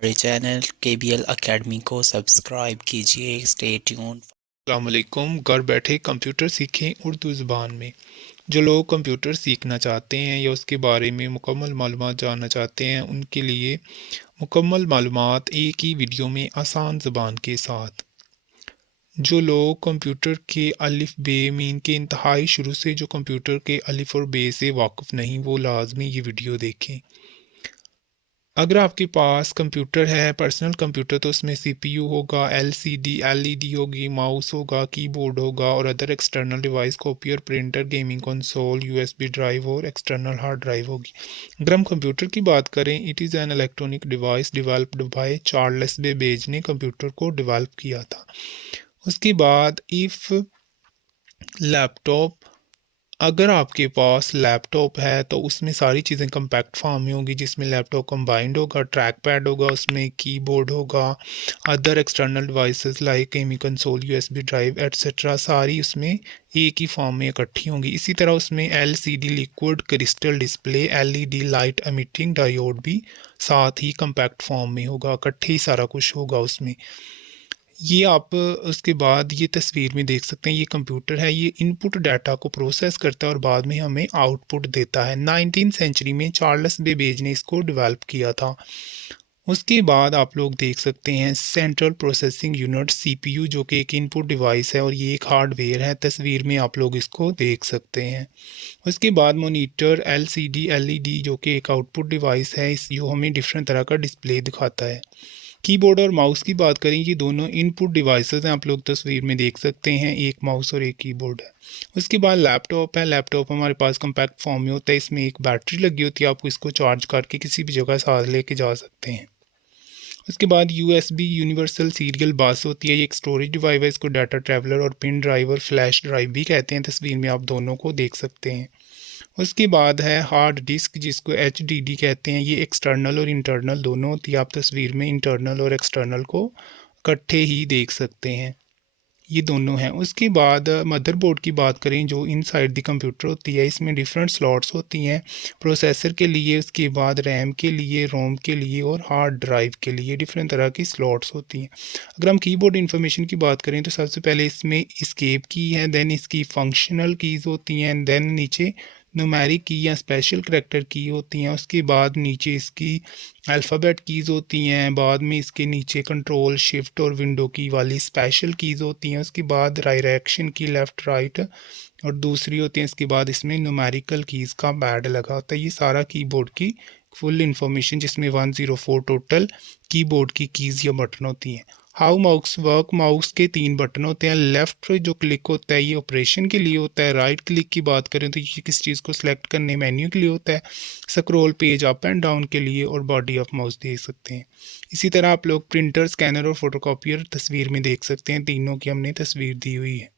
हमारे channel KBL academy को subscribe कीजिए। Stay tuned. अस्सलाम वालेकुम। घर बैठे कंप्यूटर सीखें उर्दू ज़ुबान में। जो लोग कंप्यूटर सीखना चाहते हैं या उसके बारे में मुकम्मल मालूमात जानना चाहते हैं उनके लिए मुकम्मल मालूमात एक ही वीडियो में आसान ज़ुबान के साथ। जो लोग कंप्यूटर के अलिफ बे मीन के इंतहाई शुरू से जो कंप्यूटर के अलिफ और बे से वाकिफ़ नहीं वो लाजमी ये वीडियो देखें। अगर आपके पास कंप्यूटर है पर्सनल कंप्यूटर तो उसमें सीपीयू होगा, एलसीडी एलईडी होगी, माउस होगा, कीबोर्ड होगा और other external device copier, printer, gaming console, USB drive और एक्सटर्नल हार्ड ड्राइव होगी। अगर हम कंप्यूटर की बात करें, it is an electronic device developed by Charles Babbage ने कंप्यूटर को डेवलप किया था। उसके बाद इफ़ लैपटॉप, अगर आपके पास लैपटॉप है तो उसमें सारी चीज़ें कम्पैक्ट फॉर्म में होंगी, जिसमें लैपटॉप कंबाइंड होगा, ट्रैक पैड होगा, उसमें कीबोर्ड होगा, other external devices like gaming console, USB drive etcetera सारी उसमें एक ही फॉर्म में इकट्ठी होंगी। इसी तरह उसमें LCD liquid crystal display, LED light emitting diode भी साथ ही कम्पैक्ट फॉर्म में होगा, इकट्ठे ही सारा कुछ होगा उसमें। ये आप उसके बाद ये तस्वीर में देख सकते हैं, ये कंप्यूटर है, ये इनपुट डाटा को प्रोसेस करता है और बाद में हमें आउटपुट देता है। 19वीं सेंचुरी में चार्ल्स बेबेज ने इसको डेवलप किया था। उसके बाद आप लोग देख सकते हैं सेंट्रल प्रोसेसिंग यूनिट सीपीयू, जो कि एक इनपुट डिवाइस है और ये एक हार्डवेयर है। तस्वीर में आप लोग इसको देख सकते हैं। उसके बाद मॉनिटर एलसीडी एलईडी, जो कि एक आउटपुट डिवाइस है, इस जो हमें डिफरेंट तरह का डिस्प्ले दिखाता है। कीबोर्ड और माउस की बात करें, ये दोनों इनपुट डिवाइसेस हैं, आप लोग तस्वीर में देख सकते हैं, एक माउस और एक कीबोर्ड है। उसके बाद लैपटॉप है, लैपटॉप हमारे पास कम्पैक्ट फॉर्म में होता है, इसमें एक बैटरी लगी होती है, आपको इसको चार्ज करके किसी भी जगह साथ लेके जा सकते हैं। उसके बाद यूएसबी यूनिवर्सल सीरियल बस होती है, ये एक स्टोरेज डिवाइस है, इसको डाटा ट्रैवलर और पिन ड्राइव और फ्लैश ड्राइव भी कहते हैं। तस्वीर में आप दोनों को देख सकते हैं। उसके बाद है हार्ड डिस्क, जिसको एचडीडी कहते हैं, ये एक्सटर्नल और इंटरनल दोनों होती है। आप तस्वीर में इंटरनल और एक्सटर्नल को इकट्ठे ही देख सकते हैं, ये दोनों हैं। उसके बाद मदरबोर्ड की बात करें, जो इनसाइड द कंप्यूटर होती है, इसमें डिफरेंट स्लॉट्स होती हैं प्रोसेसर के लिए, उसके बाद रैम के लिए, रोम के लिए और हार्ड ड्राइव के लिए डिफरेंट तरह की स्लॉट्स होती हैं। अगर हम कीबोर्ड इन्फॉर्मेशन की बात करें तो सबसे पहले इसमें एस्केप की है, देन इसकी फंक्शनल कीज़ होती हैं, देन नीचे न्यूमेरिक की या स्पेशल करैक्टर की होती हैं, उसके बाद नीचे इसकी अल्फ़ाबेट कीज़ होती हैं, बाद में इसके नीचे कंट्रोल शिफ्ट और विंडो की वाली स्पेशल कीज़ होती हैं, उसके बाद डायरेक्शन की लेफ़्ट राइट और दूसरी होती हैं। इसके बाद इसमें न्यूमेरिकल कीज़ का पैड लगा होता है। ये सारा कीबोर्ड की फुल इंफॉर्मेशन, जिसमें 104 टोटल कीबोर्ड की कीज़ या बटन होती हैं। हाउ माउस वर्क, माउस के 3 बटन होते हैं। लेफ़्ट जो क्लिक होता है ये ऑपरेशन के लिए होता है। राइट क्लिक की बात करें तो ये किस चीज़ को सिलेक्ट करने मेन्यू के लिए होता है। Scroll page up and down के लिए और बॉडी ऑफ माउस देख सकते हैं। इसी तरह आप लोग प्रिंटर, स्कैनर और फोटोकॉपियर तस्वीर में देख सकते हैं, तीनों की हमने तस्वीर दी हुई है।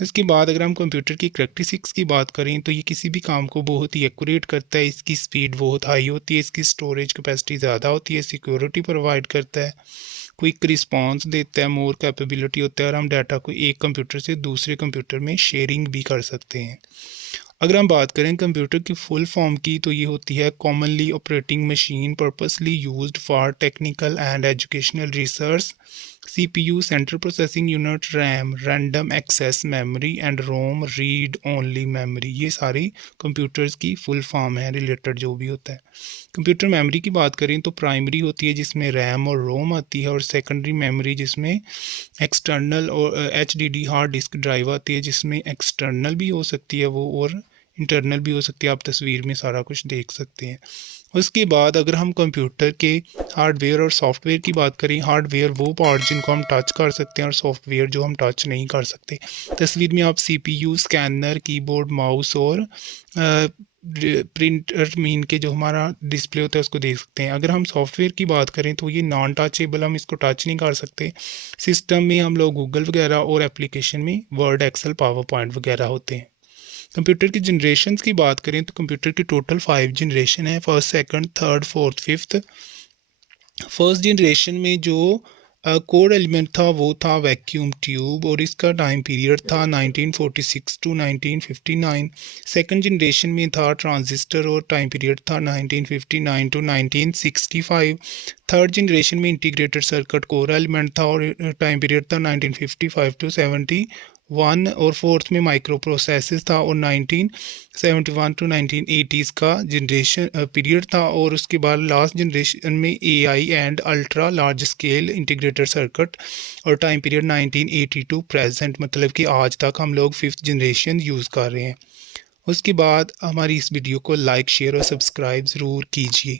इसके बाद अगर हम कंप्यूटर की करैक्टरिस्टिक्स की बात करें तो ये किसी भी काम को बहुत ही एक्यूरेट करता है, इसकी स्पीड बहुत हाई होती है, इसकी स्टोरेज कैपेसिटी ज़्यादा होती है, सिक्योरिटी प्रोवाइड करता है, क्विक रिस्पांस देता है, मोर कैपेबिलिटी होता है और हम डाटा को एक कंप्यूटर से दूसरे कंप्यूटर में शेयरिंग भी कर सकते हैं। अगर हम बात करें कंप्यूटर की फुल फॉर्म की तो ये होती है commonly operating machine purposely used for technical and educational research. CPU central processing unit, RAM random access memory and ROM read only memory, ये सारी कंप्यूटर्स की फुल फॉर्म है रिलेटेड जो भी होता है। कंप्यूटर मेमोरी की बात करें तो प्राइमरी होती है जिसमें रैम और रोम आती है, और सेकेंडरी मेमोरी जिसमें एक्सटर्नल और एचडीडी हार्ड डिस्क ड्राइव आती है, जिसमें एक्सटर्नल भी हो सकती है वो और इंटरनल भी हो सकती है। आप तस्वीर में सारा कुछ देख सकते हैं। उसके बाद अगर हम कंप्यूटर के हार्डवेयर और सॉफ्टवेयर की बात करें, हार्डवेयर वो पार्ट जिनको हम टच कर सकते हैं और सॉफ्टवेयर जो हम टच नहीं कर सकते। तस्वीर में आप सीपीयू, स्कैनर, कीबोर्ड, माउस और प्रिंटर मीन के जो हमारा डिस्प्ले होता है उसको देख सकते हैं। अगर हम सॉफ्टवेयर की बात करें तो ये नॉन टचेबल, हम इसको टच नहीं कर सकते। सिस्टम में हम लोग गूगल वगैरह और एप्लीकेशन में वर्ड, एक्सेल, पावर पॉइंट वगैरह होते हैं। कंप्यूटर की जनरेशन्स की बात करें तो कंप्यूटर की टोटल 5 जनरेशन है, first, second, third, fourth, fifth. First generation में जो कोर एलिमेंट था वो था वैक्यूम ट्यूब और इसका टाइम पीरियड था 1946 टू 1959। सेकंड जनरेशन में था ट्रांजिस्टर और टाइम पीरियड था 1959 टू 1965। थर्ड जनरेशन में इंटीग्रेटेड सर्किट कोर एलिमेंट था और टाइम पीरियड था 1955 टू 71। और फोर्थ में माइक्रो प्रोसेसर था और 1971 टू 1980s का जनरेशन पीरियड था। और उसके बाद लास्ट जनरेशन में AI and ultra large scale integrated circuit और टाइम पीरियड 1980 टू प्रेजेंट, मतलब कि आज तक हम लोग फिफ्थ जनरेशन यूज़ कर रहे हैं। उसके बाद हमारी इस वीडियो को लाइक शेयर और सब्सक्राइब ज़रूर कीजिए।